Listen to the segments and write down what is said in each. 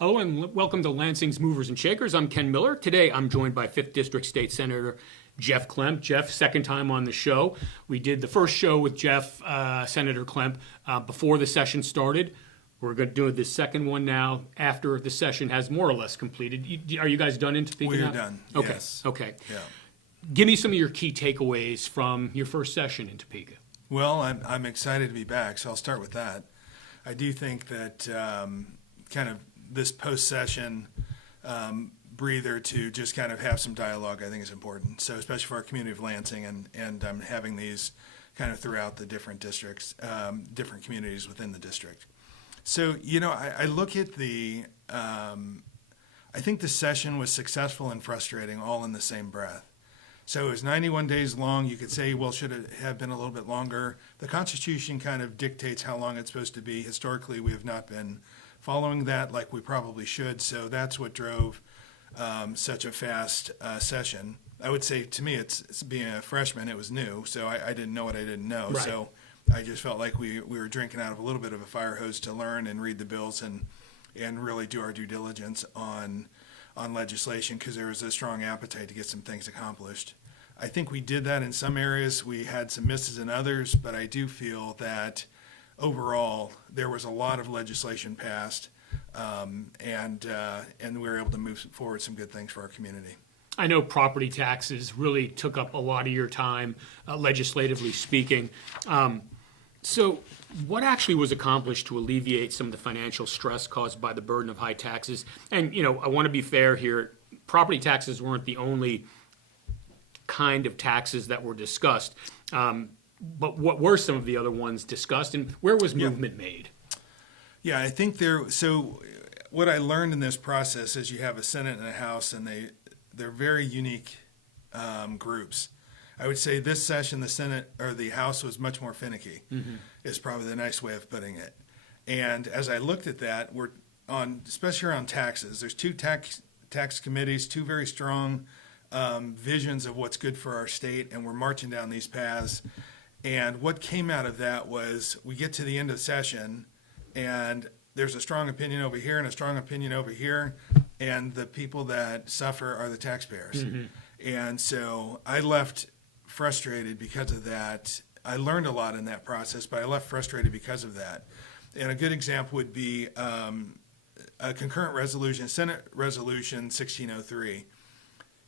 Hello and welcome to Lansing's Movers and Shakers. I'm Ken Miller. Today I'm joined by 5th District State Senator Jeff Klemp. Jeff, second time on the show. We did the first show with Jeff, Senator Klemp, before the session started. We're going to do the second one now after the session has more or less completed. Are you guys done in Topeka? We're now? done, Okay. yes. Okay. Yeah. Give me some of your key takeaways from your first session in Topeka. Well, I'm excited to be back, so I'll start with that. I do think that kind of this post-session breather to just kind of have some dialogue, I think is important. So especially for our community of Lansing and having these kind of throughout the different districts, different communities within the district. So, I look at I think the session was successful and frustrating all in the same breath. So it was 91 days long. You could say, well, should it have been a little bit longer? The Constitution kind of dictates how long it's supposed to be. Historically, we have not been following that like we probably should. So that's what drove such a fast session. I would say to me, it's being a freshman, it was new. So I didn't know what I didn't know. Right. So I just felt like we were drinking out of a little bit of a fire hose to learn and read the bills and really do our due diligence on legislation because there was a strong appetite to get some things accomplished. I think we did that in some areas. We had some misses in others, but I do feel that overall there was a lot of legislation passed, and we were able to move forward some good things for our community. I know property taxes really took up a lot of your time, legislatively speaking. So what actually was accomplished to alleviate some of the financial stress caused by the burden of high taxes? And, I want to be fair here. Property taxes weren't the only kind of taxes that were discussed. But what were some of the other ones discussed, and where was movement made? Yeah, I think so what I learned in this process is you have a Senate and a House, and they're very unique groups. I would say this session, the Senate or the House was much more finicky, is probably the nice way of putting it. And as I looked at that, we're on, especially around taxes, there's two tax committees, two very strong visions of what's good for our state, and we're marching down these paths. And what came out of that was we get to the end of session, and there's a strong opinion over here and a strong opinion over here, and the people that suffer are the taxpayers. And so I left frustrated because of that. I learned a lot in that process, but I left frustrated because of that. And a good example would be a concurrent resolution, Senate Resolution 1603.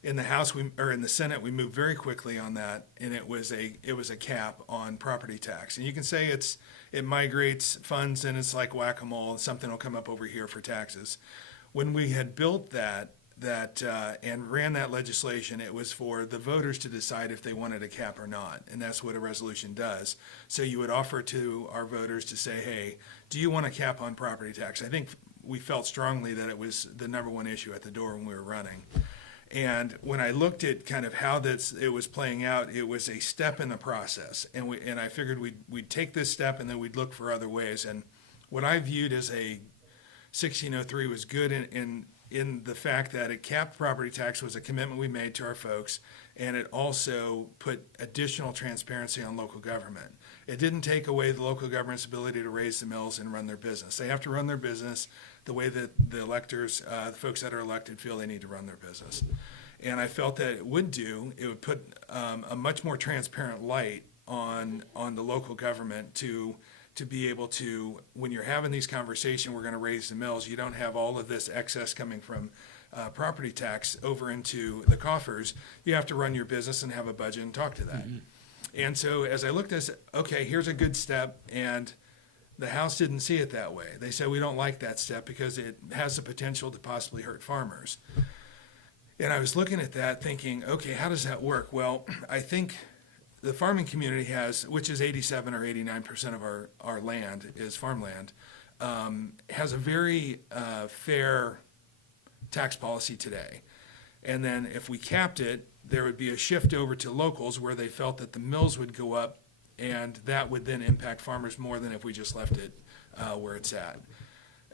In the House, in the Senate, we moved very quickly on that, and it was a cap on property tax. And you can say it migrates funds, and it's like whack-a-mole. Something will come up over here for taxes. When we had built that and ran that legislation, it was for the voters to decide if they wanted a cap or not, and that's what a resolution does. So you would offer to our voters to say, hey, do you want a cap on property tax? I think we felt strongly that it was the number one issue at the door when we were running. And when I looked at kind of how it was playing out, it was a step in the process, and I figured we'd take this step and then we'd look for other ways. And what I viewed as a 1603 was good in the fact that it capped property tax, was a commitment we made to our folks, and it also put additional transparency on local government. It didn't take away the local government's ability to raise the mills and run their business. They have to run their business the way that the electors, the folks that are elected, feel they need to run their business. And I felt that it would put a much more transparent light on the local government to be able to, when you're having these conversations, we're going to raise the mills, you don't have all of this excess coming from property tax over into the coffers. You have to run your business and have a budget and talk to that. And so as I looked at this, okay, here's a good step, and the House didn't see it that way. They said, we don't like that step because it has the potential to possibly hurt farmers. And I was looking at that thinking, okay, how does that work? Well, I think the farming community has, which is 87 or 89% of our land is farmland, has a very fair tax policy today. And then if we capped it, there would be a shift over to locals where they felt that the mills would go up, and that would then impact farmers more than if we just left it where it's at.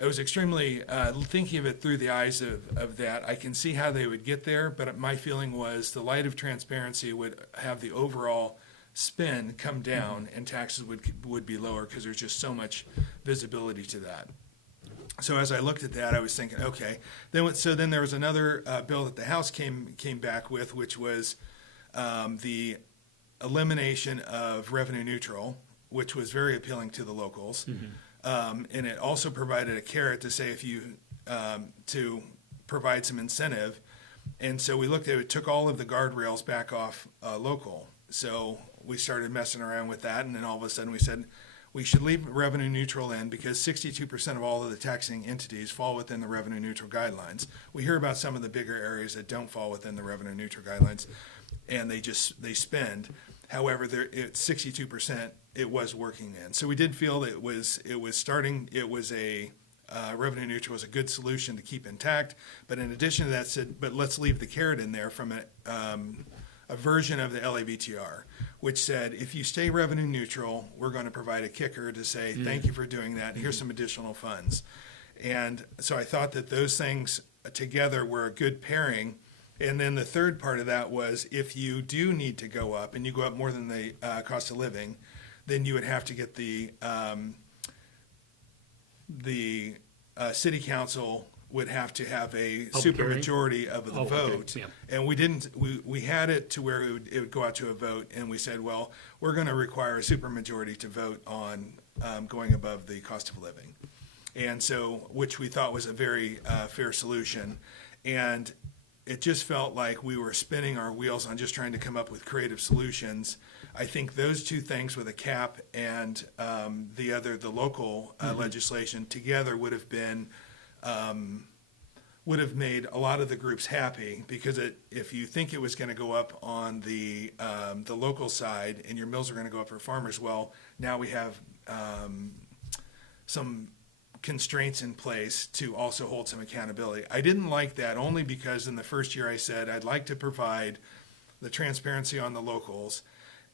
It was extremely, thinking of it through the eyes of that, I can see how they would get there, but my feeling was the light of transparency would have the overall spend come down and taxes would be lower because there's just so much visibility to that. So as I looked at that, I was thinking, okay. Then there was another bill that the House came back with, which was the elimination of revenue neutral, which was very appealing to the locals. And it also provided a carrot to say if you to provide some incentive. And so we looked at it, took all of the guardrails back off local. So we started messing around with that, and then all of a sudden we said we should leave revenue neutral in because 62% of all of the taxing entities fall within the revenue neutral guidelines. We hear about some of the bigger areas that don't fall within the revenue neutral guidelines, and they spend. However, it's 62%. It was working in. So we did feel it was revenue neutral was a good solution to keep intact. But in addition to that, said, but let's leave the carrot in there from a version of the LABTR, which said, if you stay revenue neutral, we're going to provide a kicker to say, thank you for doing that. Here's some additional funds. And so I thought that those things together were a good pairing. And then the third part of that was if you do need to go up and you go up more than the cost of living, then you would have to get the city council would have to have a supermajority of the vote. Okay. Yeah. And we didn't, we had it to where it would go out to a vote, and we said, well, we're going to require a supermajority to vote on going above the cost of living. And so, which we thought was a very fair solution. And it just felt like we were spinning our wheels on just trying to come up with creative solutions. I think those two things with a cap and the local legislation together would have made a lot of the groups happy, because if you think it was going to go up on the local side and your mills are going to go up for farmers, well, now we have some constraints in place to also hold some accountability. I didn't like that only because in the first year I said I'd like to provide the transparency on the locals,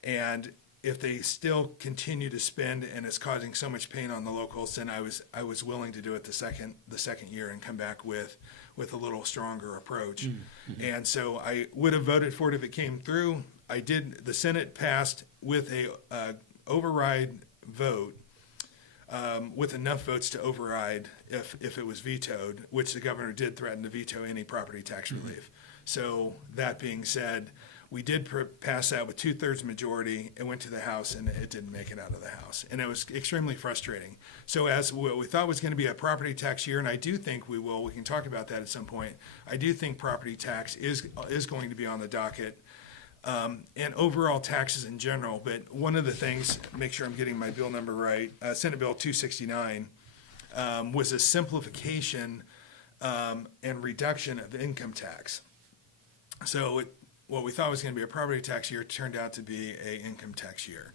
and if they still continue to spend and it's causing so much pain on the locals, then I was willing to do it the second year and come back with a little stronger approach. Mm-hmm. And so I would have voted for it if it came through. I did. The Senate passed with a override vote, with enough votes to override if it was vetoed, which the governor did threaten to veto any property tax relief. Mm-hmm. So that being said, we did pass that with 2/3 majority. It went to the House, and it didn't make it out of the House. And it was extremely frustrating. So as what we thought was going to be a property tax year, and I do think we can talk about that at some point. I do think property tax is going to be on the docket, and overall taxes in general. But one of the things, make sure I'm getting my bill number right, Senate Bill 269, was a simplification and reduction of income tax. So what we thought was going to be a property tax year turned out to be an income tax year.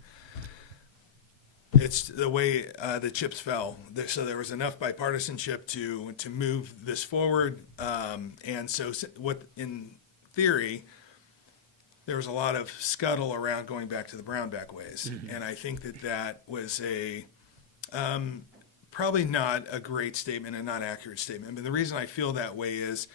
It's the way the chips fell. So there was enough bipartisanship to move this forward. And so what, in theory, there was a lot of scuttle around going back to the Brownback ways. Mm-hmm. And I think that was probably not a great statement and not an accurate statement. But the reason I feel that way is,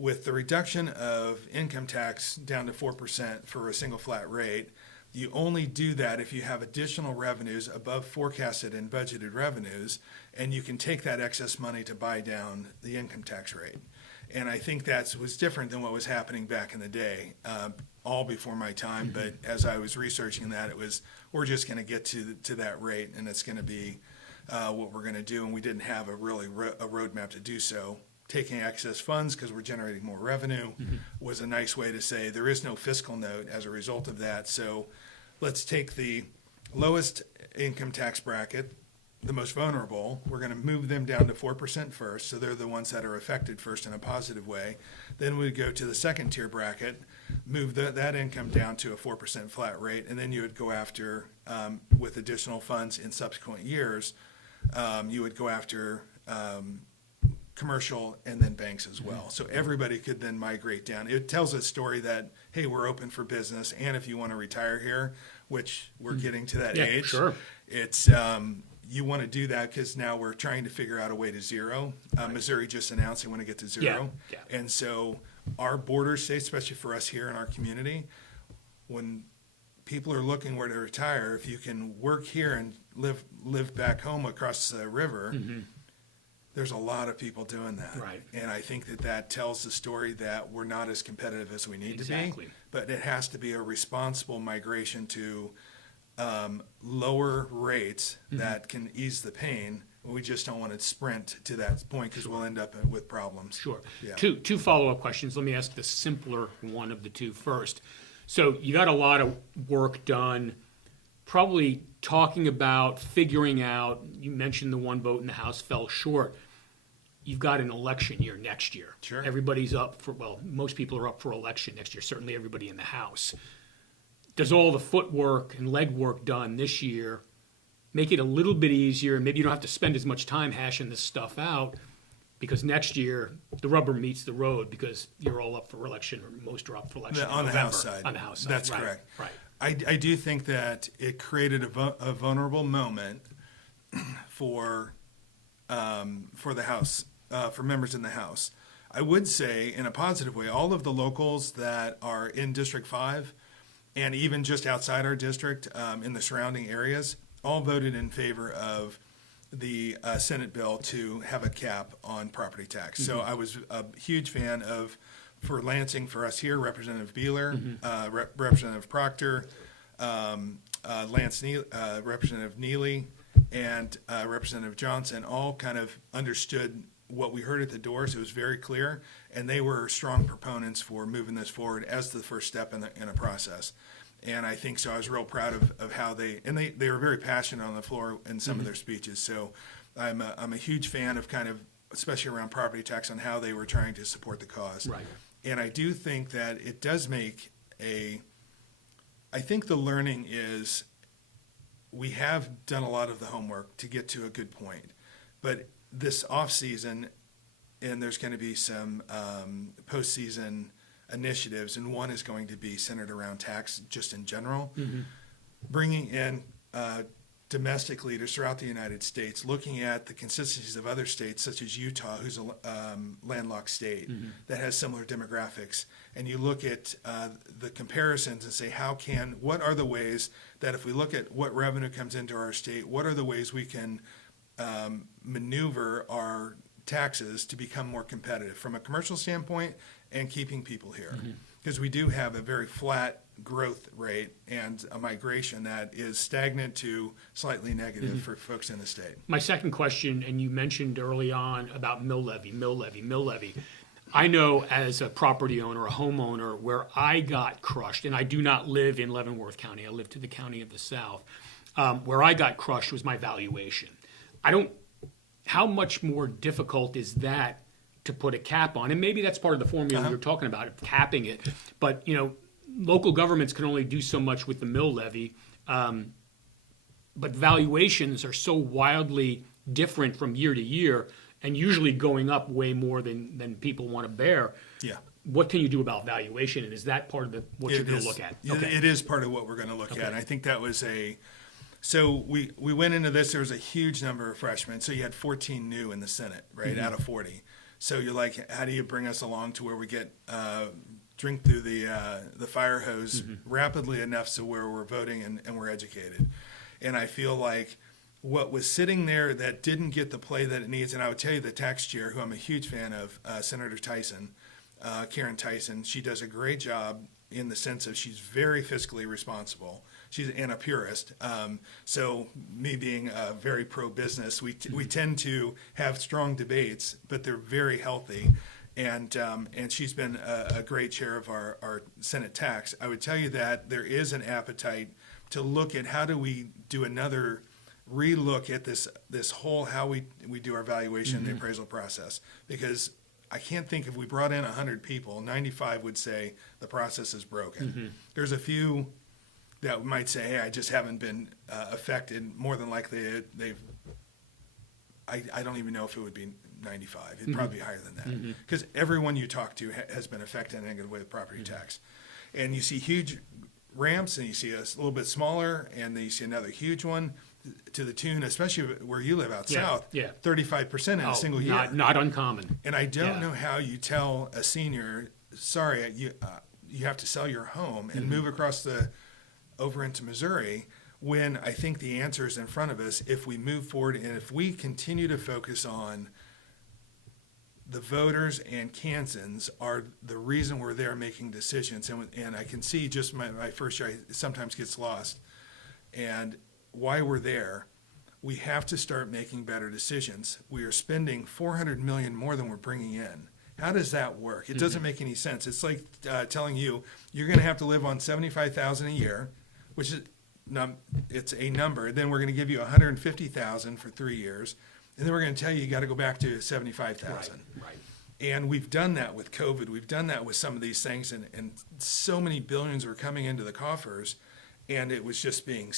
with the reduction of income tax down to 4% for a single flat rate, you only do that if you have additional revenues above forecasted and budgeted revenues, and you can take that excess money to buy down the income tax rate. And I think that was different than what was happening back in the day, all before my time. Mm-hmm. But as I was researching that, it was, we're just going to get to that rate, and it's going to be what we're going to do. And we didn't have a roadmap to do so. Taking excess funds because we're generating more revenue was a nice way to say there is no fiscal note as a result of that. So let's take the lowest income tax bracket, the most vulnerable. We're going to move them down to 4% first, so they're the ones that are affected first in a positive way. Then we go to the second tier bracket, move that income down to a 4% flat rate, and then you would go after, with additional funds in subsequent years, you would go after commercial and then banks as well. So everybody could then migrate down. It tells a story that, hey, we're open for business, and if you want to retire here, which we're getting to that age, sure. It's you want to do that because now we're trying to figure out a way to zero. Right. Missouri just announced they want to get to zero. Yeah. And so our border states, especially for us here in our community, when people are looking where to retire, if you can work here and live back home across the river, there's a lot of people doing that. Right. And I think that tells the story that we're not as competitive as we need Exactly. to be. But it has to be a responsible migration to lower rates that can ease the pain. We just don't want to sprint to that point because we'll end up with problems. Sure. Yeah. Two follow-up questions. Let me ask the simpler one of the two first. So you got a lot of work done, probably talking about, figuring out, you mentioned the one vote in the House fell short. You've got an election year next year. Sure. Everybody's up for, well, most people are up for election next year, certainly everybody in the House. Does all the footwork and legwork done this year make it a little bit easier, and maybe you don't have to spend as much time hashing this stuff out, because next year the rubber meets the road because you're all up for election, or most are up for election On in the November. House side. On the House side. That's Right, correct. Right. I do think that it created a vulnerable moment for the House, for members in the House. I would say, in a positive way, all of the locals that are in District 5 and even just outside our district in the surrounding areas all voted in favor of the Senate bill to have a cap on property tax. So I was a huge fan of, for Lansing, for us here, Representative Beeler, Representative Proctor, Representative Neely, and Representative Johnson all kind of understood what we heard at the doors. It was very clear, and they were strong proponents for moving this forward as the first step in a process. And I think so. I was real proud of how they were very passionate on the floor in some of their speeches. So I'm a huge fan of kind of, especially around property tax, on how they were trying to support the cause. Right. And I do think that it does make I think the learning is we have done a lot of the homework to get to a good point. But this off season, and there's going to be some postseason initiatives, and one is going to be centered around tax just in general, bringing in domestic leaders throughout the United States, looking at the consistencies of other states such as Utah, who's a landlocked state that has similar demographics, and you look at the comparisons and say, what are the ways that if we look at what revenue comes into our state, what are the ways we can maneuver our taxes to become more competitive from a commercial standpoint and keeping people here, because we do have a very flat growth rate and a migration that is stagnant to slightly negative for folks in the state. My second question, and you mentioned early on about mill levy. I know as a property owner, a homeowner, where I got crushed, and I do not live in Leavenworth County, I live to the county of the south, where I got crushed was my valuation. How much more difficult is that to put a cap on? And maybe that's part of the formula you're talking about, capping it. But, local governments can only do so much with the mill levy. But valuations are so wildly different from year to year, and usually going up way more than people want to bear. Yeah. What can you do about valuation, and is that part of what you're going to look at? Okay. It is part of what we're going to look at. And I think that was so we went into this, there was a huge number of freshmen. So you had 14 new in the Senate, right, out of 40. So you're like, how do you bring us along to where we get drink through the fire hose rapidly enough so where we're voting and we're educated? And I feel like what was sitting there that didn't get the play that it needs, and I would tell you the tax chair, who I'm a huge fan of, Senator Tyson, Karen Tyson, she does a great job in the sense of she's very fiscally responsible. She's a purist. So me being very pro-business, we tend to have strong debates, but they're very healthy. And she's been a great chair of our Senate tax. I would tell you that there is an appetite to look at how do we do another relook at this whole how we do our valuation and the appraisal process. Because I can't think if we brought in 100 people, 95 would say the process is broken. There's a few that might say, hey, I just haven't been affected. More than likely, I don't even know if it would be 95. It'd probably be higher than that. Because everyone you talk to has been affected in a negative way with property tax. And you see huge ramps, and you see a little bit smaller, and then you see another huge one to the tune, especially where you live out south, 35% in a single year. Not uncommon. And I don't know how you tell a senior, sorry, you have to sell your home and move across over into Missouri, when I think the answer is in front of us if we move forward and if we continue to focus on the voters and Kansans are the reason we're there making decisions. And I can see just my first year, it sometimes gets lost. And why we're there, we have to start making better decisions. We are spending $400 million more than we're bringing in. How does that work? It doesn't make any sense. It's like telling you you're going to have to live on $75,000 a year, which is it's a number. Then we're going to give you $150,000 for 3 years, and then we're going to tell you got to go back to $75,000. Right. And we've done that with COVID. We've done that with some of these things, and so many billions were coming into the coffers, and it was just being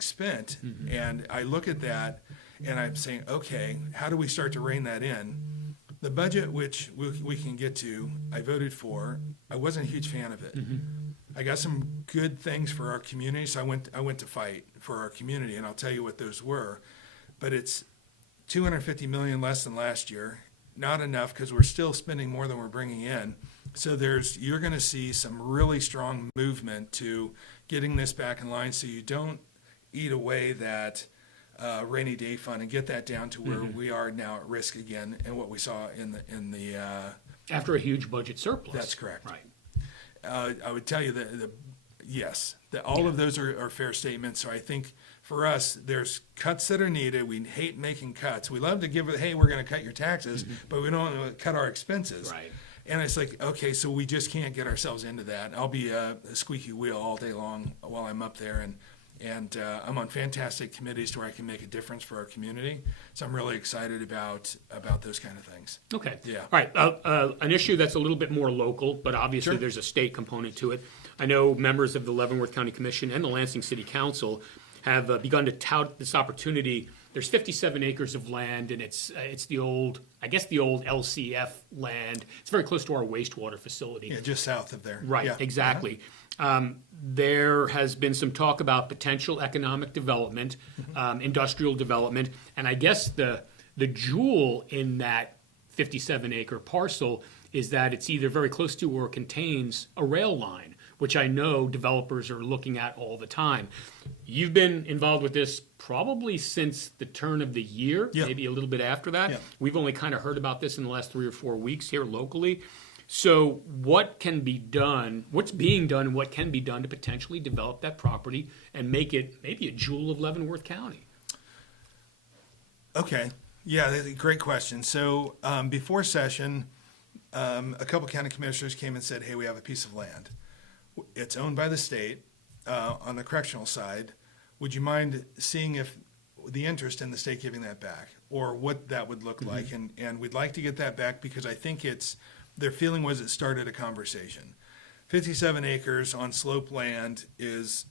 spent. And I look at that, and I'm saying, okay, how do we start to rein that in? The budget, which we can get to, I voted for. I wasn't a huge fan of it. I got some good things for our community, so I went to fight for our community, and I'll tell you what those were. But it's $250 million less than last year. Not enough because we're still spending more than we're bringing in. So you're going to see some really strong movement to getting this back in line, so you don't eat away that rainy day fund and get that down to where we are now at risk again, and what we saw in the After a huge budget surplus. That's correct. Right. I would tell you that all of those are fair statements. So I think for us, there's cuts that are needed. We hate making cuts. We love to give it, hey, we're going to cut your taxes, but we don't want to cut our expenses. Right. And it's like, okay, so we just can't get ourselves into that. I'll be a squeaky wheel all day long while I'm up there, and I'm on fantastic committees where I can make a difference for our community. So I'm really excited about those kind of things. Okay. Yeah. All right. An issue that's a little bit more local, but obviously Sure. there's a state component to it. I know members of the Leavenworth County Commission and the Lansing City Council have begun to tout this opportunity. There's 57 acres of land, and it's the old LCF land. It's very close to our wastewater facility. Yeah, just south of there. Right, Yeah. exactly. There has been some talk about potential economic development, industrial development, and I guess the jewel in that 57-acre parcel is that it's either very close to or contains a rail line, which I know developers are looking at all the time. You've been involved with this probably since the turn of the year, Yeah. maybe a little bit after that. Yeah. We've only kind of heard about this in the last 3 or 4 weeks here locally. So what can be done, what's being done, and what can be done to potentially develop that property and make it maybe a jewel of Leavenworth County? Okay. Yeah, that's a great question. So before session, a couple county commissioners came and said, hey, we have a piece of land. It's owned by the state on the correctional side. Would you mind seeing if the interest in the state giving that back, or what that would look like? And we'd like to get that back because I think their feeling was it started a conversation. 57 acres on slope land is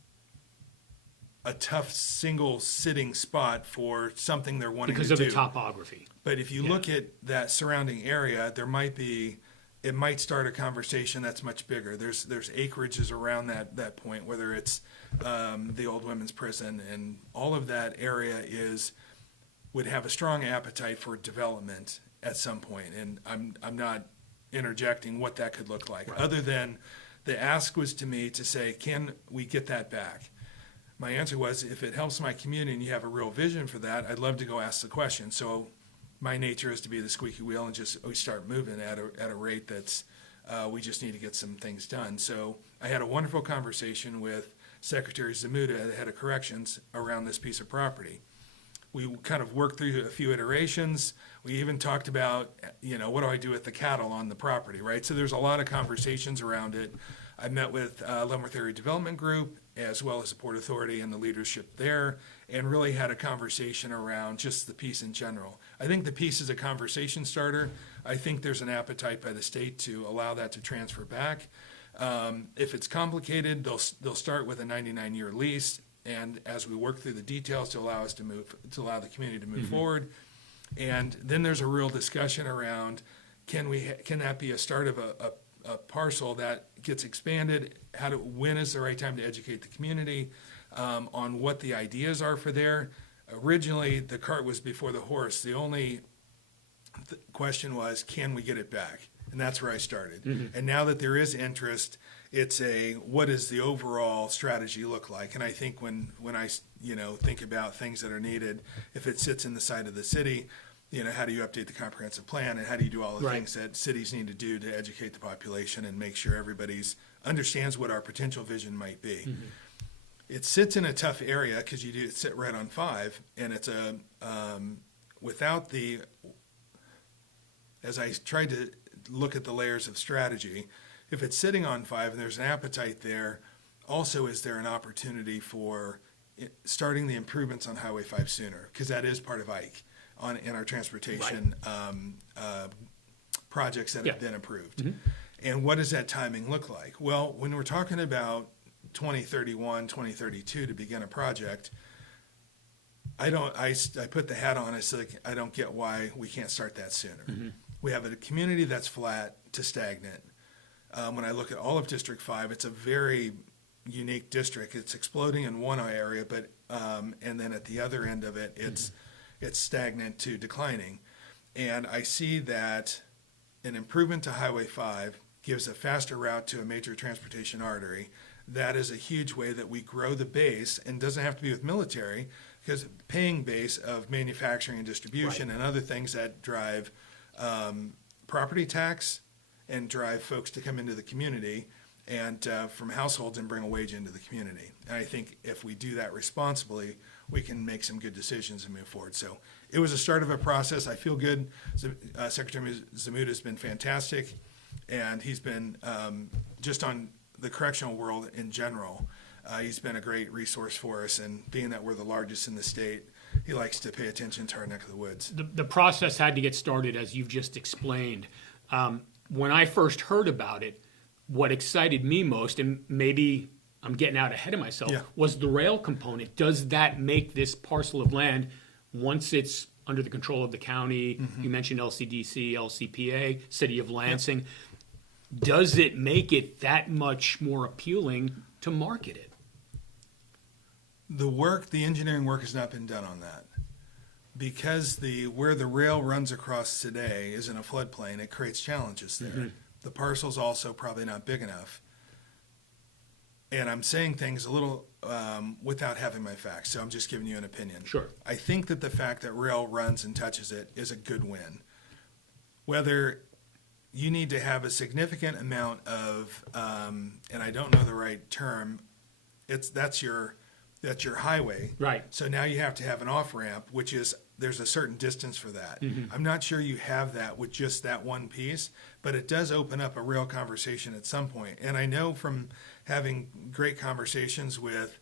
a tough single sitting spot for something they're wanting Because to of do. the topography. But if you look at that surrounding area, it might start a conversation that's much bigger. There's acreages around that point, whether it's the old women's prison, and all of that area would have a strong appetite for development at some point. And I'm not interjecting what that could look like, other than the ask was to me to say, can we get that back? My answer was, if it helps my community and you have a real vision for that, I'd love to go ask the question. So my nature is to be the squeaky wheel and we start moving at a rate that's, we just need to get some things done. So I had a wonderful conversation with Secretary Zamuda, the head of corrections, around this piece of property. We kind of worked through a few iterations. We even talked about, what do I do with the cattle on the property, right? So there's a lot of conversations around it. I met with Leavenworth Area Development Group, as well as the Port Authority and the leadership there, and really had a conversation around just the piece in general. I think the piece is a conversation starter. I think there's an appetite by the state to allow that to transfer back. If it's complicated, they'll start with a 99-year lease, and as we work through the details to allow the community to move forward. And then there's a real discussion around, can that be a start of a parcel that gets expanded? When is the right time to educate the community on what the ideas are for there? Originally, the cart was before the horse. The only question was, can we get it back? And that's where I started. And now that there is interest, it's what does the overall strategy look like? And I think when I think about things that are needed, if it sits in the side of the city, how do you update the comprehensive plan, and how do you do all the Right. things that cities need to do to educate the population and make sure everybody's understands what our potential vision might be. Mm-hmm. It sits in a tough area because you do sit right on 5, and it's without the, as I tried to look at the layers of strategy, if it's sitting on 5 and there's an appetite there, also is there an opportunity for starting the improvements on Highway 5 sooner? Because that is part of Ike in our transportation projects that have been approved. Mm-hmm. And what does that timing look like? Well, when we're talking about 2031, 2032 to begin a project, I put the hat on. It's like, I don't get why we can't start that sooner. Mm-hmm. We have a community that's flat to stagnant. When I look at all of District 5, it's a very unique district. It's exploding in one area, but and then at the other end of it, it's stagnant to declining. And I see that an improvement to Highway 5 gives a faster route to a major transportation artery. That is a huge way that we grow the base, and doesn't have to be with military, because paying base of manufacturing and distribution and other things that drive property tax and drive folks to come into the community and from households and bring a wage into the community. And I think if we do that responsibly, we can make some good decisions and move forward. So it was a start of a process. I feel good. Secretary Zamuda has been fantastic, and he's been just on the correctional world in general. He's been a great resource for us, and being that we're the largest in the state, he likes to pay attention to our neck of the woods. The process had to get started, as you've just explained. When I first heard about it, what excited me most, and maybe I'm getting out ahead of myself, was the rail component. Does that make this parcel of land, once it's under the control of the county, you mentioned LCDC, LCPA, City of Lansing, does it make it that much more appealing to market it? The engineering work has not been done on that. Because where the rail runs across today is in a floodplain, it creates challenges there. The parcel's also probably not big enough. And I'm saying things a little without having my facts, so I'm just giving you an opinion. Sure. I think that the fact that rail runs and touches it is a good win. Whether you need to have a significant amount of, and I don't know the right term, that's your highway. Right. So now you have to have an off-ramp, which is, there's a certain distance for that. I'm not sure you have that with just that one piece, but it does open up a real conversation at some point. And I know from having great conversations with,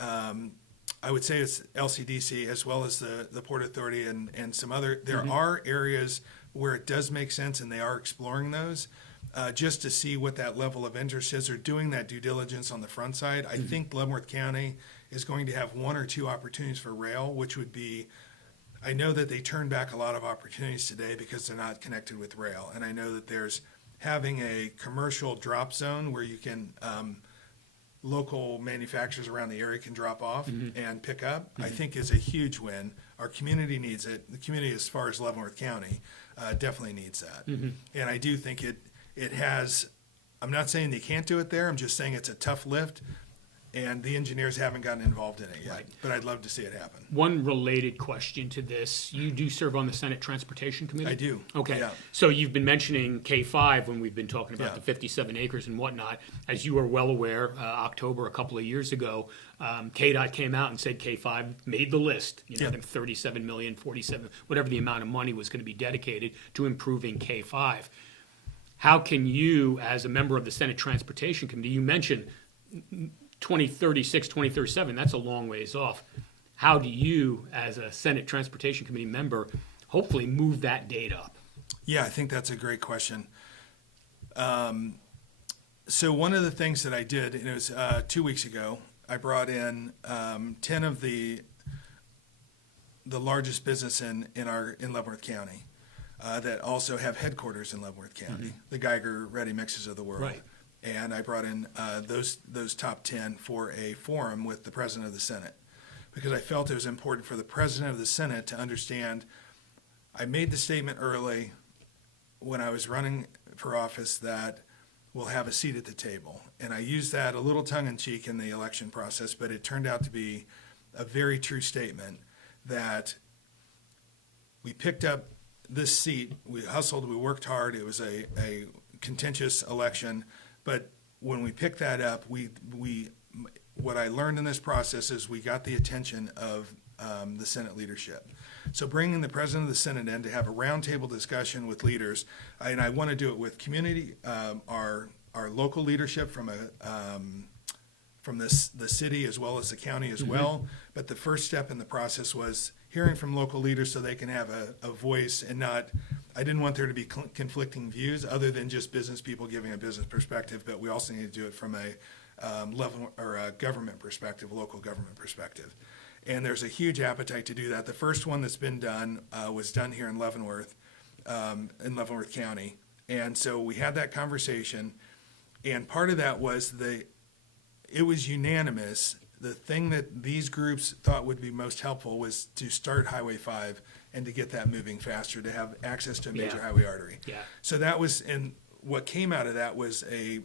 I would say it's LCDC as well as the Port Authority and some other, there are areas where it does make sense, and they are exploring those. Just to see what that level of interest is, or doing that due diligence on the front side. I think Leavenworth County is going to have 1 or 2 opportunities for rail, which would be, I know that they turn back a lot of opportunities today because they're not connected with rail. And I know that there's having a commercial drop zone where you can, local manufacturers around the area can drop off and pick up, I think is a huge win. Our community needs it. The community, as far as Leavenworth County, definitely needs that. And I do think it has, I'm not saying they can't do it there, I'm just saying it's a tough lift, and the engineers haven't gotten involved in it yet. But I'd love to see it happen. One related question to this, you do serve on the Senate Transportation Committee? I do. Okay. Yeah. So you've been mentioning K5 when we've been talking about Yeah. the 57 acres and whatnot. As you are well aware, October a couple of years ago, KDOT came out and said K5 made the list. I think 37 million, 47, whatever the amount of money was going to be dedicated to improving K5. How can you, as a member of the Senate Transportation Committee, you mentioned 2036, 2037, that's a long ways off. How do you, as a Senate Transportation Committee member, hopefully move that date up? Yeah, I think that's a great question. So one of the things that I did, and it was 2 weeks ago, I brought in 10 of the largest business in Leavenworth County that also have headquarters in Leavenworth County, the Geiger Ready Mixes of the world. Right. And I brought in those top 10 for a forum with the President of the Senate, because I felt it was important for the President of the Senate to understand. I made the statement early when I was running for office that we'll have a seat at the table. And I used that a little tongue-in-cheek in the election process, but it turned out to be a very true statement that we picked up this seat. We hustled. We worked hard. It was a contentious election, but when we picked that up, what I learned in this process is we got the attention of the Senate leadership. So bringing the president of the Senate in to have a roundtable discussion with leaders, and I want to do it with community, our local leadership from the city as well as the county as well. But the first step in the process was hearing from local leaders so they can have a voice and not. I didn't want there to be conflicting views other than just business people giving a business perspective, but we also need to do it from a level or a government perspective, local government perspective. And there's a huge appetite to do that. The first one that's been done was done here in Leavenworth County. And so we had that conversation, and part of that was it was unanimous. The thing that these groups thought would be most helpful was to start Highway 5 and to get that moving faster, to have access to a major highway artery. Yeah. So that was, and what came out of that was the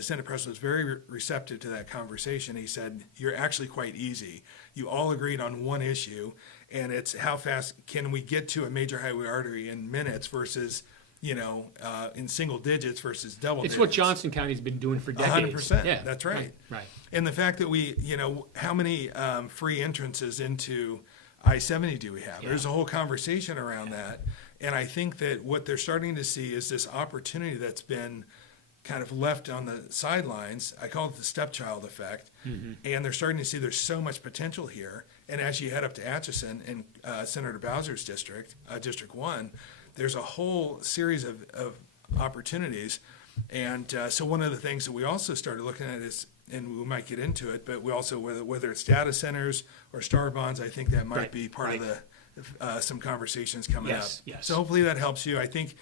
Senate president was very receptive to that conversation. He said, "You're actually quite easy. You all agreed on one issue, and it's how fast can we get to a major highway artery in minutes versus, in single digits versus double digits." It's what Johnson County's been doing for decades. 100%. Yeah. That's right. Right. And the fact that how many free entrances into I-70 do we have? Yeah. There's a whole conversation around that. And I think that what they're starting to see is this opportunity that's been kind of left on the sidelines. I call it the stepchild effect. And they're starting to see there's so much potential here. And as you head up to Atchison in Senator Bowser's district, District 1, there's a whole series of opportunities. And so one of the things that we also started looking at is, and we might get into it, but we also, whether it's data centers or star bonds, I think that might be part of some conversations coming up. Yes. So hopefully that helps you. I think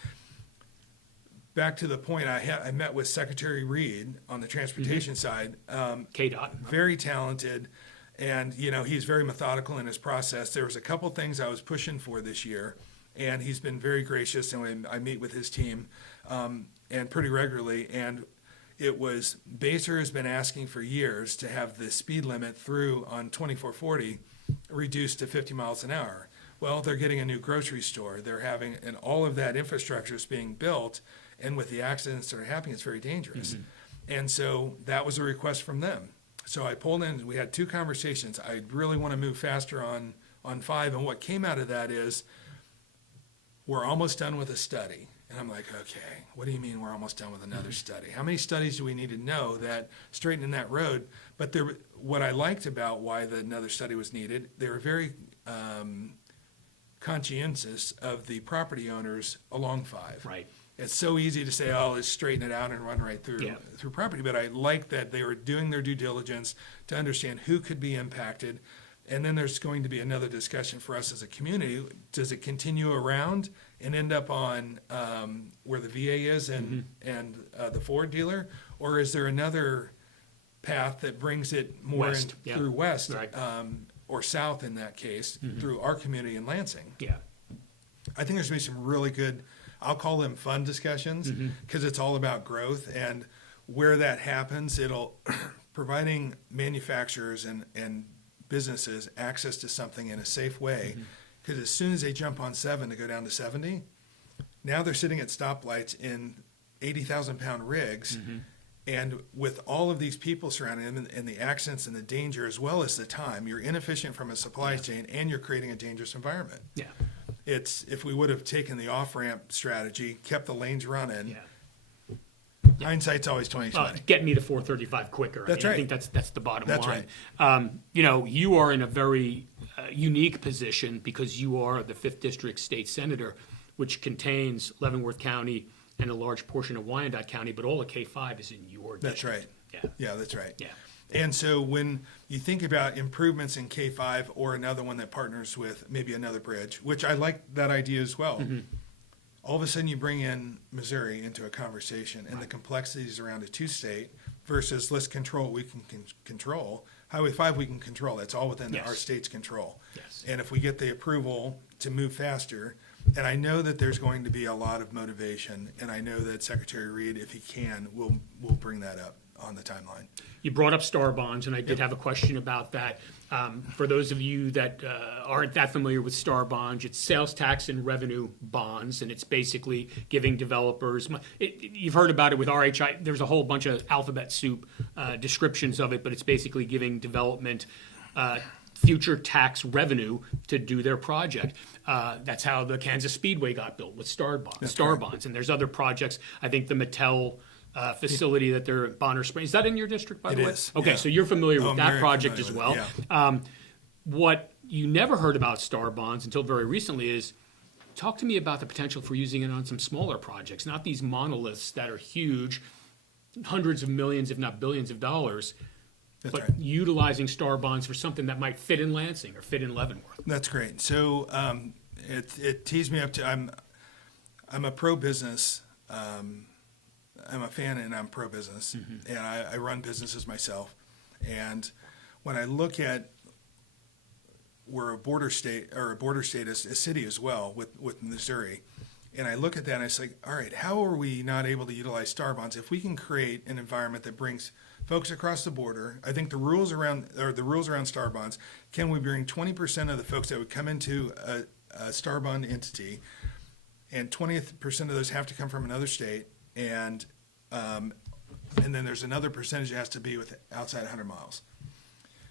back to the point, I met with Secretary Reed on the transportation side. KDOT. Very talented, and he's very methodical in his process. There was a couple things I was pushing for this year, and he's been very gracious, and I meet with his team and pretty regularly. And it was, Baser has been asking for years to have the speed limit through on 2440 reduced to 50 miles an hour. Well, they're getting a new grocery store. They're having, and all of that infrastructure is being built, and with the accidents that are happening, it's very dangerous. And so that was a request from them. So I pulled in, we had two conversations. I really want to move faster on 5, and what came out of that is, we're almost done with a study. And I'm like, okay, what do you mean we're almost done with another study? How many studies do we need to know that straightening that road? But what I liked about why another study was needed, they were very conscientious of the property owners along 5. Right. It's so easy to say, oh, let's straighten it out and run right through property. But I like that they were doing their due diligence to understand who could be impacted. And then there's going to be another discussion for us as a community. Does it continue around and end up on where the VA is and the Ford dealer? Or is there another path that brings it more West, through west Right. or south in that case, through our community in Lansing? Yeah. I think there's going to be some really good, I'll call them fun discussions, because it's all about growth. And where that happens, it'll providing manufacturers and businesses access to something in a safe way, because as soon as they jump on 7 to go down to 70, now they're sitting at stoplights in 80,000-pound rigs, and with all of these people surrounding them and the accidents and the danger as well as the time, you're inefficient from a supply chain and you're creating a dangerous environment. Yeah. It's, if we would have taken the off-ramp strategy, kept the lanes running, Yeah. hindsight's always 20/20. Get me to 435 quicker. That's I right. think that's the bottom That's line. You are in a very unique position because you are the 5th District State Senator, which contains Leavenworth County and a large portion of Wyandotte County, but all of K5 is in your district. That's right. Yeah. Yeah, that's right. Yeah. And so when you think about improvements in K5 or another one that partners with maybe another bridge, which I like that idea as well, all of a sudden you bring in Missouri into a conversation and the complexities around a 2-state versus let's control what we can control. Highway 5 we can control. That's all within Yes. our state's control. Yes. And if we get the approval to move faster, And I know that there's going to be a lot of motivation, and I know that Secretary Reed, if he can, will bring that up on the timeline. You brought up star bonds, and I did have a question about that. For those of you that aren't that familiar with star bonds, it's sales tax and revenue bonds, and it's basically giving developers. You've heard about it with RHI. There's a whole bunch of alphabet soup descriptions of it, but it's basically giving development future tax revenue to do their project. That's how the Kansas Speedway got built, with star bonds. And there's other projects. I think the Mattel facility that they're at Bonner Springs. Is that in your district, by the way? It is. Okay, Yeah. so you're familiar with I'm that very project familiar as with well. it, yeah. What you never heard about star bonds until very recently is, talk to me about the potential for using it on some smaller projects, not these monoliths that are huge, hundreds of millions, if not billions of dollars, That's but right. utilizing star bonds for something that might fit in Lansing or fit in Leavenworth. That's great. So it tees me up to I'm a pro business. I'm a fan and I'm pro business, and I run businesses myself. And when I look at, we're a border state, a city as well with Missouri, and I look at that and I say, all right, how are we not able to utilize star bonds if we can create an environment that brings folks across the border? I think the rules around star bonds, can we bring 20% of the folks that would come into a star bond entity, and 20% of those have to come from another state, and then there's another percentage that has to be outside 100 miles.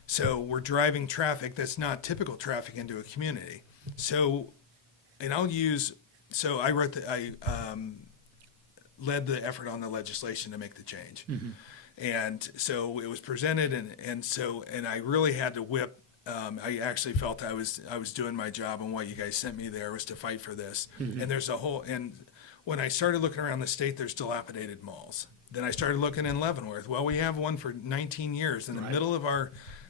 So we're driving traffic that's not typical traffic into a community. So, and I led the effort on the legislation to make the change. And so it was presented, and I really had to whip. I actually felt I was doing my job, and what you guys sent me there was to fight for this. And there's and when I started looking around the state, there's dilapidated malls. Then I started looking in Leavenworth. Well, we have one for 19 years in the middle of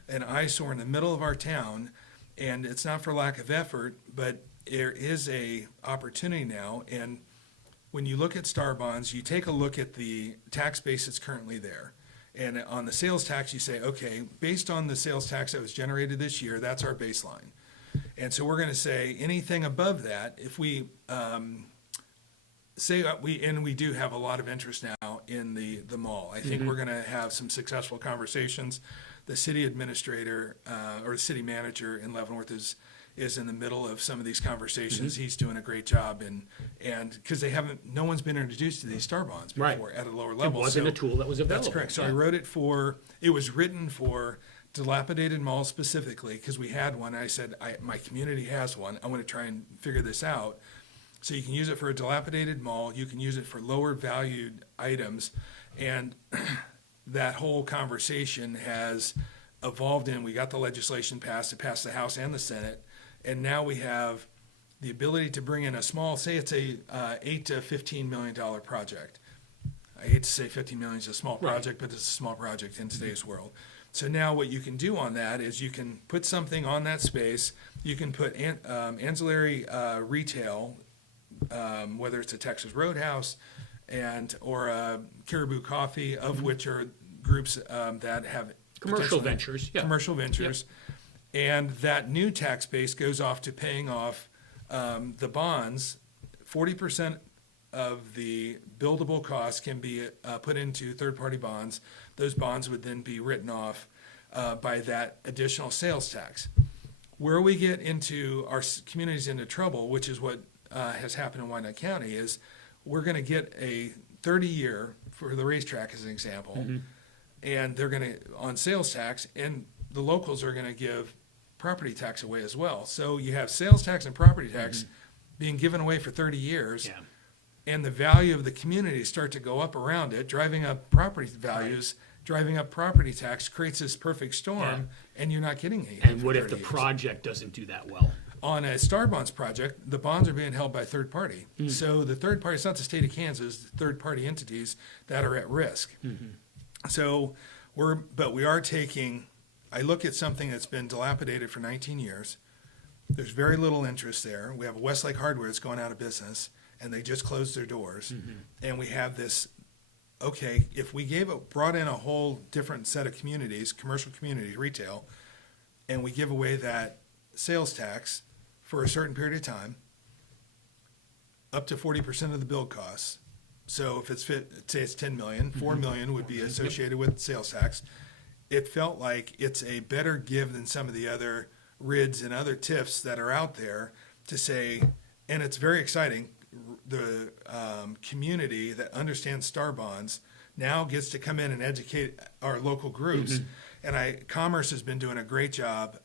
an eyesore in the middle of our town, and it's not for lack of effort, but there is a opportunity now. And when you look at star bonds, you take a look at the tax base that's currently there. And on the sales tax, you say, okay, based on the sales tax that was generated this year, that's our baseline. And so we're going to say anything above that, if we we do have a lot of interest now in the mall. I think we're going to have some successful conversations. The city administrator or the city manager in Leavenworth is in the middle of some of these conversations. He's doing a great job, and because no one's been introduced to these star bonds before at a lower level. It wasn't a tool that was available. That's correct. So I wrote it was written for dilapidated malls specifically, because we had one. I said, my community has one. I want to try and figure this out. So you can use it for a dilapidated mall. You can use it for lower valued items. And that whole conversation has evolved we got the legislation passed. It passed the House and the Senate. And now we have the ability to bring in a small, say it's a $8 to $15 million project. I hate to say $15 million is a small project, but it's a small project in today's world. So now what you can do on that is you can put something on that space. You can put ancillary retail, whether it's a Texas Roadhouse or a Caribou Coffee, of which are groups that have Commercial ventures. And that new tax base goes off to paying off the bonds. 40% of the buildable costs can be put into third-party bonds. Those bonds would then be written off by that additional sales tax. Where we get into our communities into trouble, which is what has happened in Wyandotte County, is we're going to get a 30-year for the racetrack as an example, and they're going to on sales tax, and the locals are going to give property tax away as well. So you have sales tax and property tax being given away for 30 years, and the value of the community start to go up around it, driving up property values. Driving up property tax creates this perfect storm, and you're not getting anything. And what if the project doesn't do that well? On a Star Bonds project, the bonds are being held by third party. So the third party, it's not the state of Kansas, the third party entities that are at risk. So we are taking, I look at something that's been dilapidated for 19 years. There's very little interest there. We have a Westlake Hardware that's going out of business, and they just closed their doors. And we have this, okay, if we brought in a whole different set of communities, commercial communities, retail, and we give away that sales tax for a certain period of time, up to 40% of the build costs. So if it's say it's 10 million, 4 million would be associated with sales tax. It felt like it's a better give than some of the other RIDs and other TIFs that are out there to say, and it's very exciting, the community that understands star bonds now gets to come in and educate our local groups. And Commerce has been doing a great job.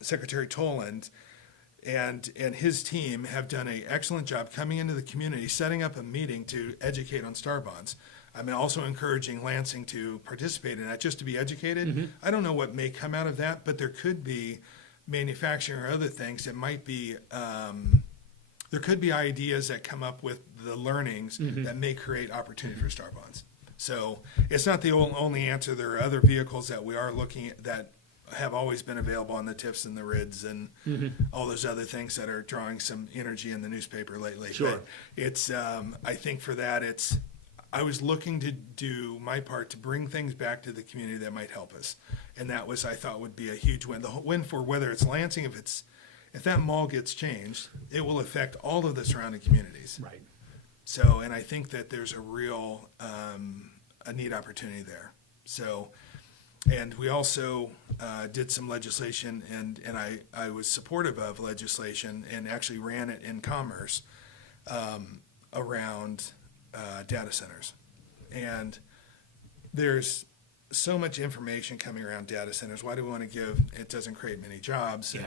Secretary Toland and his team have done an excellent job coming into the community, setting up a meeting to educate on star bonds. I'm also encouraging Lansing to participate in that, just to be educated. I don't know what may come out of that, but there could be manufacturing or other things that might be, there could be ideas that come up with the learnings that may create opportunity for star bonds. So it's not the only answer. There are other vehicles that we are looking at that have always been available on the TIFs and the RIDs and all those other things that are drawing some energy in the newspaper lately. Sure. But it's, I think for that, I was looking to do my part to bring things back to the community that might help us. And that was, I thought, would be a huge win. The win for whether it's Lansing, if that mall gets changed, it will affect all of the surrounding communities. Right. So, and I think that there's a real, a neat opportunity there. So, and we also did some legislation, and I was supportive of legislation and actually ran it in Commerce around data centers. And there's so much information coming around data centers. Why do we want to give? It doesn't create many jobs. Yeah.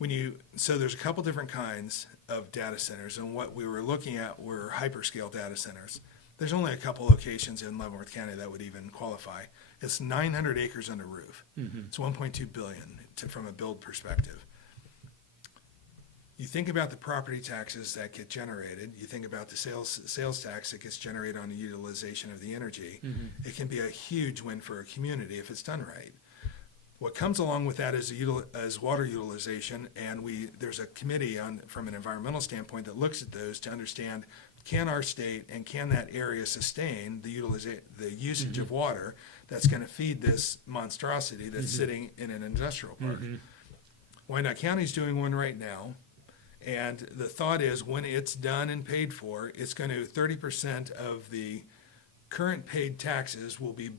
And so there's a couple different kinds of data centers, and what we were looking at were hyperscale data centers. There's only a couple locations in Leavenworth County that would even qualify. It's 900 acres under roof. It's 1.2 billion from a build perspective. You think about the property taxes that get generated. You think about the sales tax that gets generated on the utilization of the energy. It can be a huge win for a community if it's done right. What comes along with that is water utilization, and there's a committee from an environmental standpoint that looks at those to understand, can our state and can that area sustain the usage of water that's going to feed this monstrosity that's sitting in an industrial park. Wyandotte County's doing one right now, and the thought is when it's done and paid for, it's going to 30% of the current paid taxes will be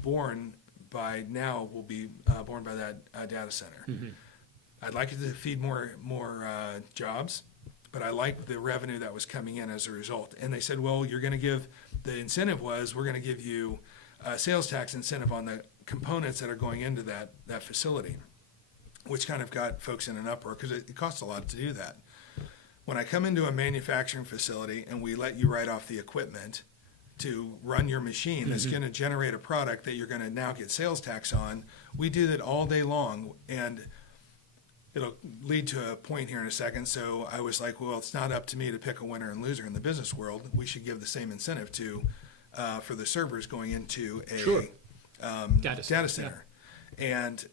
borne by that data center. I'd like it to feed more jobs, but I like the revenue that was coming in as a result. And they said, well, you're going to give, the incentive was, we're going to give you a sales tax incentive on the components that are going into that facility, which kind of got folks in an uproar because it costs a lot to do that. When I come into a manufacturing facility and we let you write off the equipment to run your machine that's going to generate a product that you're going to now get sales tax on, we do that all day long, and it'll lead to a point here in a second. So I was like, well, it's not up to me to pick a winner and loser in the business world. We should give the same incentive for the servers going into a data center. Yeah. And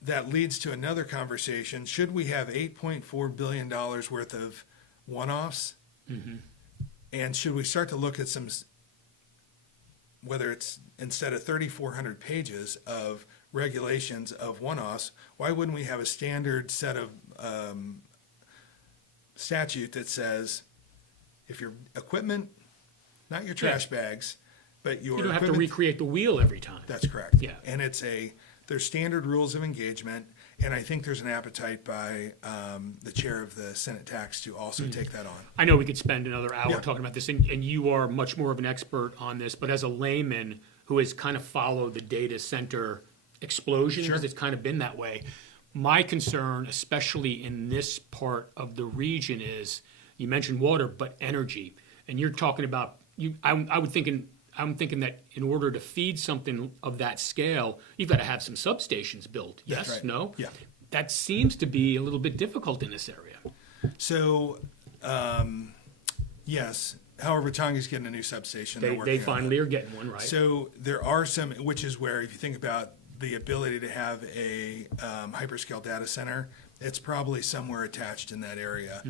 that leads to another conversation. Should we have $8.4 billion worth of one-offs? And should we start to look at whether it's instead of 3,400 pages of regulations of one-offs, why wouldn't we have a standard set of statute that says if your equipment, not your trash bags, but your You don't have to recreate the wheel every time. That's correct. Yeah. And there's standard rules of engagement, and I think there's an appetite by the chair of the Senate Tax to also take that on. I know we could spend another hour talking about this, and you are much more of an expert on this, but as a layman who has kind of followed the data center explosion, because it's kind of been that way, my concern, especially in this part of the region, is you mentioned water, but energy. And you're talking about, I'm thinking that in order to feed something of that scale, you've got to have some substations built. Yes? Right. No? Yeah. That seems to be a little bit difficult in this area. So, yes. However, Tonga's getting a new substation. They finally are getting one, right? So there are some, which is where if you think about the ability to have a hyperscale data center, it's probably somewhere attached in that area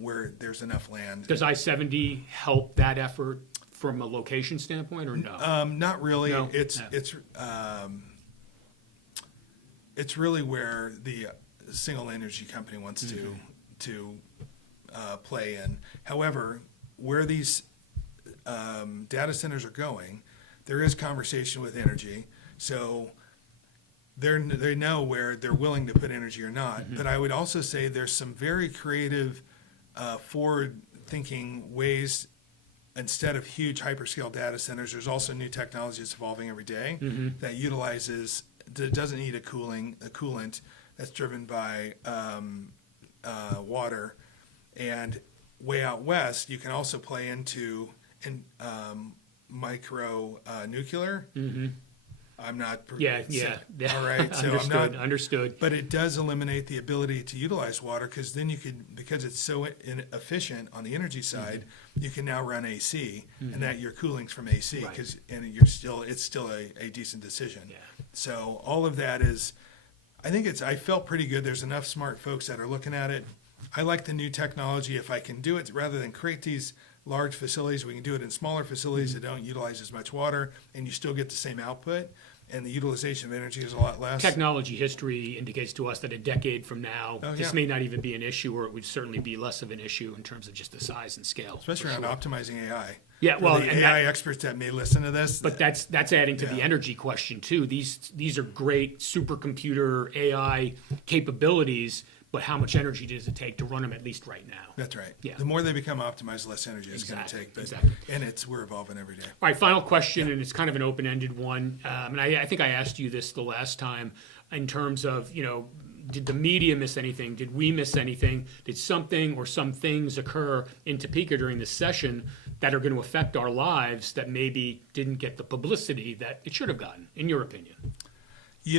where there's enough land. Does I-70 help that effort from a location standpoint, or no? Not really. No? It's really where the single energy company wants to play in. However, where these data centers are going, there is conversation with energy. So they know where they're willing to put energy or not. But I would also say there's some very creative, forward-thinking ways. Instead of huge hyperscale data centers, there's also new technologies evolving every day that doesn't need a coolant that's driven by water. And way out west, you can also play into micro nuclear. I'm not. Yeah. All right. So Understood. But it does eliminate the ability to utilize water because then because it's so efficient on the energy side, you can now run AC, and that your cooling's from AC because it's still a decent decision. Yeah. So all of that is, I felt pretty good. There's enough smart folks that are looking at it. I like the new technology. If I can do it rather than create these large facilities, we can do it in smaller facilities that don't utilize as much water, and you still get the same output, and the utilization of energy is a lot less. Technology history indicates to us that a decade from now, this may not even be an issue, or it would certainly be less of an issue in terms of just the size and scale. Especially around optimizing AI. Yeah, well, the AI experts that may listen to this. But that's adding to the energy question too. These are great supercomputer AI capabilities, but how much energy does it take to run them at least right now? That's right. Yeah. The more they become optimized, the less energy it's going to take. Exactly. And we're evolving every day. All right, final question, and it's kind of an open-ended one. And I think I asked you this the last time in terms of, did the media miss anything? Did we miss anything? Did something or some things occur in Topeka during this session that are going to affect our lives that maybe didn't get the publicity that it should have gotten, in your opinion?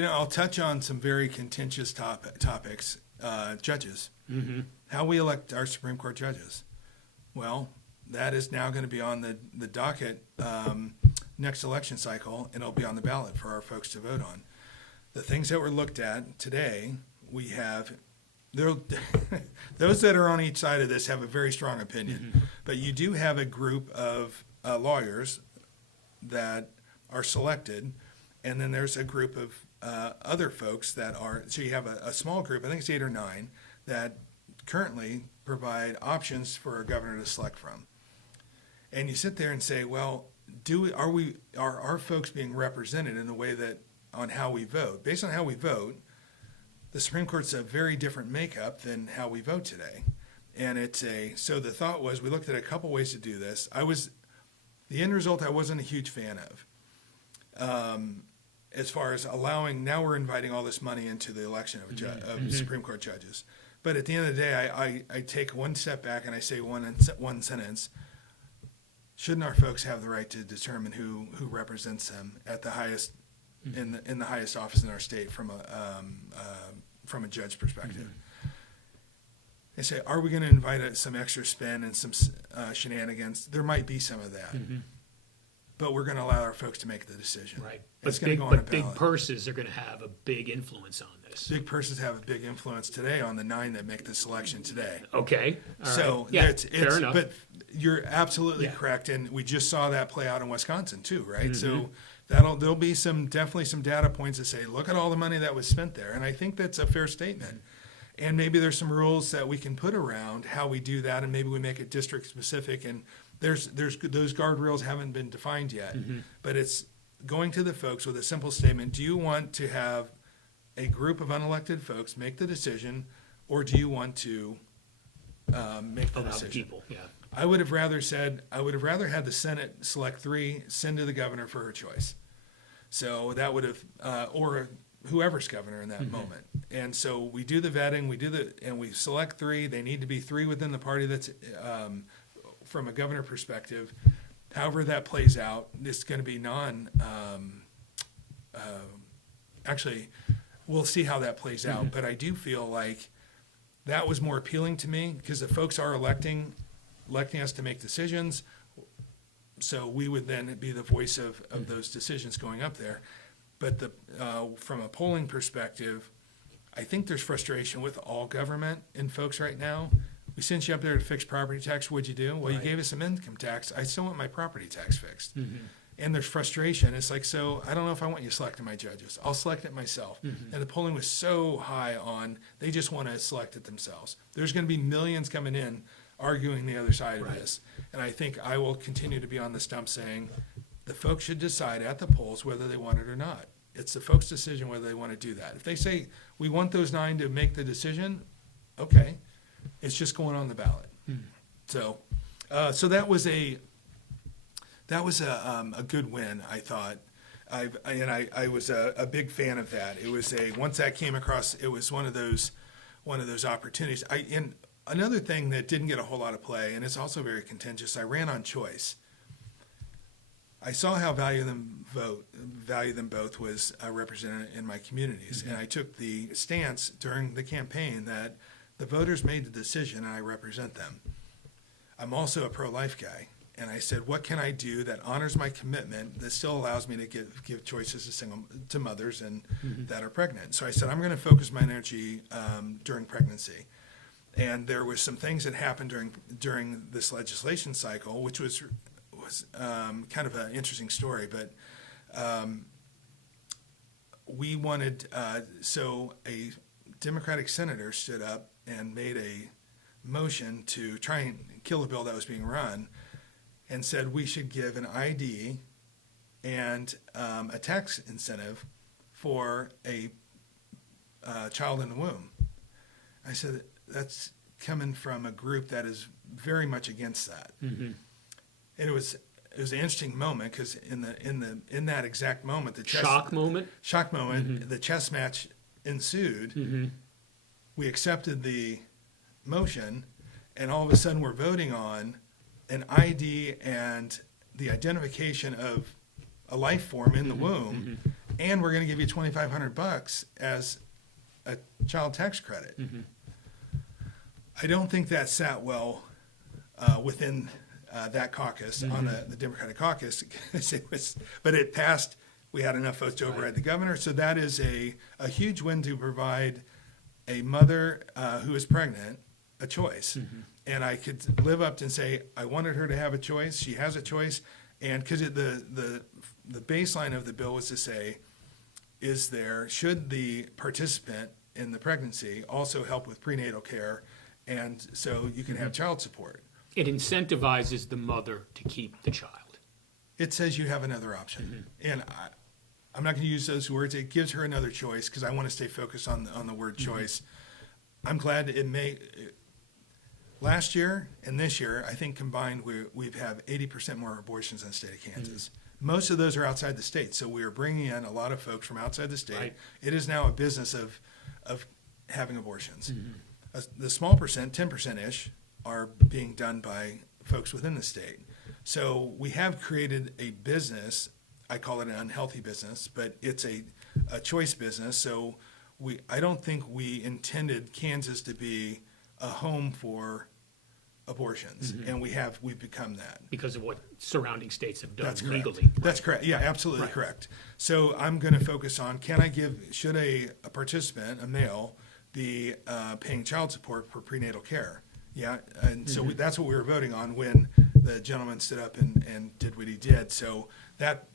I'll touch on some very contentious topics. Judges. How we elect our Supreme Court judges. Well, that is now going to be on the docket next election cycle, and it'll be on the ballot for our folks to vote on. The things that were looked at today, we have those that are on each side of this have a very strong opinion, but you do have a group of lawyers that are selected, and then there's a group of other folks that are, so you have a small group, I think it's 8 or 9, that currently provide options for a governor to select from. And you sit there and say, well, are our folks being represented in the way that, on how we vote? Based on how we vote, the Supreme Court's a very different makeup than how we vote today. And so the thought was, we looked at a couple ways to do this. The end result I wasn't a huge fan of. As far as now we're inviting all this money into the election of Supreme Court judges. But at the end of the day, I take one step back and I say one sentence. Shouldn't our folks have the right to determine who represents them at the highest in the highest office in our state from a judge perspective? They say, are we going to invite some extra spin and some shenanigans? There might be some of that. But we're going to allow our folks to make the decision. Right. It's But going to go on a ballot. big purses are going to have a big influence on this. Big purses have a big influence today on the 9 that make the selection today. Okay. All So right. Yeah, it's fair enough. But you're absolutely Yeah. correct, and we just saw that play out in Wisconsin too, right? So there'll be definitely some data points that say, look at all the money that was spent there, and I think that's a fair statement. And maybe there's some rules that we can put around how we do that, and maybe we make it district specific. And there's those guardrails haven't been defined yet, but it's going to the folks with a simple statement: do you want to have a group of unelected folks make the decision, or do you want to make the Allow decision? people, yeah. I would have rather had the Senate select 3, send to the governor for her choice. So that would have, or whoever's governor in that moment. And so we do the vetting, and we select 3. They need to be 3 within the party that's, from a governor perspective. However that plays out, it's going to be actually, we'll see how that plays out. But I do feel like that was more appealing to me because the folks are electing us to make decisions. So we would then be the voice of those decisions going up there. But from a polling perspective, I think there's frustration with all government and folks right now. We sent you up there to fix property tax. What'd you do? Well, you gave us some income tax. I still want my property tax fixed. And there's frustration. It's like, so I don't know if I want you selecting my judges. I'll select it myself. And the polling was so high on, they just want to select it themselves. There's going to be millions coming in arguing the other side of Right. this. And I think I will continue to be on the stump saying the folks should decide at the polls whether they want it or not. It's the folks' decision whether they want to do that. If they say, we want those 9 to make the decision, okay, it's just going on the ballot. So that was a good win, I thought. I was a big fan of that. It was once that came across, it was one of those opportunities. And another thing that didn't get a whole lot of play, and it's also very contentious, I ran on choice. I saw how value them both was represented in my communities, and I took the stance during the campaign that the voters made the decision and I represent them. I'm also a pro-life guy, and I said, what can I do that honors my commitment that still allows me to give choices to mothers and that are pregnant? So I said, I'm going to focus my energy during pregnancy. And there was some things that happened during this legislation cycle, which was kind of an interesting story, but we wanted, so a Democratic senator stood up and made a motion to try and kill a bill that was being run and said we should give an ID and a tax incentive for a child in the womb. I said, that's coming from a group that is very much against that. And it was an interesting moment because in that exact moment, the Shock moment. the chess match ensued. We accepted the motion, and all of a sudden we're voting on an ID and the identification of a life form in the womb, and we're going to give you $2,500 as a child tax credit. I don't think that sat well within that caucus, on the Democratic caucus, but it passed. We had enough votes to override the governor, so that is a huge win to provide a mother who is pregnant a choice. And I could live up to and say, I wanted her to have a choice. She has a choice. And because the baseline of the bill was to say, should the participant in the pregnancy also help with prenatal care, and so you can have child support. It incentivizes the mother to keep the child. It says you have another option. And I'm not going to use those words. It gives her another choice because I want to stay focused on the word choice. I'm glad last year and this year, I think combined, we've had 80% more abortions in the state of Kansas. Most of those are outside the state, so we are bringing in a lot of folks from outside the state. It is now a business of having abortions. The small percent, 10%-ish, are being done by folks within the state. So we have created a business. I call it an unhealthy business, but it's a choice business. So I don't think we intended Kansas to be a home for abortions, and we've become that Because of what surrounding states have done That's correct. legally. That's correct. Yeah, absolutely correct. So I'm going to focus on, should a participant, a male, be paying child support for prenatal care? Yeah, and so that's what we were voting on when the gentleman stood up and did what he did. So that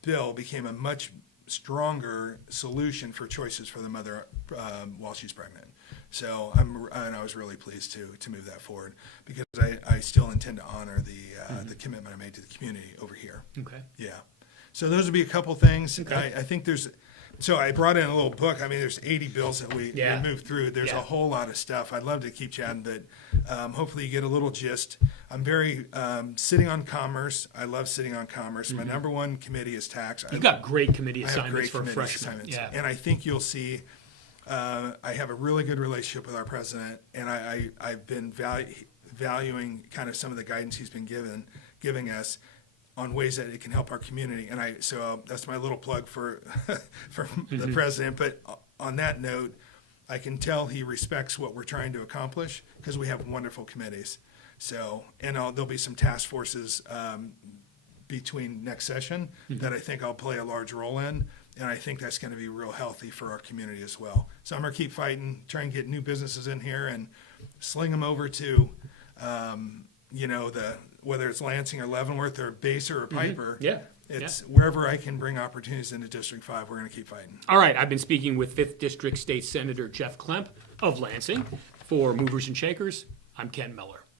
bill became a much stronger solution for choices for the mother while she's pregnant. So I was really pleased to move that forward because I still intend to honor the commitment I made to the community over here. Okay. Yeah. So those would be a couple things. Okay. I think so I brought in a little book. I mean, there's 80 bills that we moved through. There's a whole lot of stuff. I'd love to keep chatting, but hopefully you get a little gist. I'm very sitting on commerce. I love sitting on commerce. My number one committee is tax. You've got great committee I have assignments great for a committee freshman. assignments. Yeah. And I think you'll see I have a really good relationship with our president, and I've been valuing kind of some of the guidance he's been giving us on ways that it can help our community. And so that's my little plug for the president. But on that note, I can tell he respects what we're trying to accomplish because we have wonderful committees. So, and there'll be some task forces between next session that I think I'll play a large role in. And I think that's going to be real healthy for our community as well. So I'm going to keep fighting, try and get new businesses in here and sling them over to, whether it's Lansing or Leavenworth or Baser or Piper. It's wherever I can bring opportunities into District 5, we're going to keep fighting. All right, I've been speaking with 5th District State Senator Jeff Klemp of Lansing. For Movers and Shakers, I'm Ken Miller.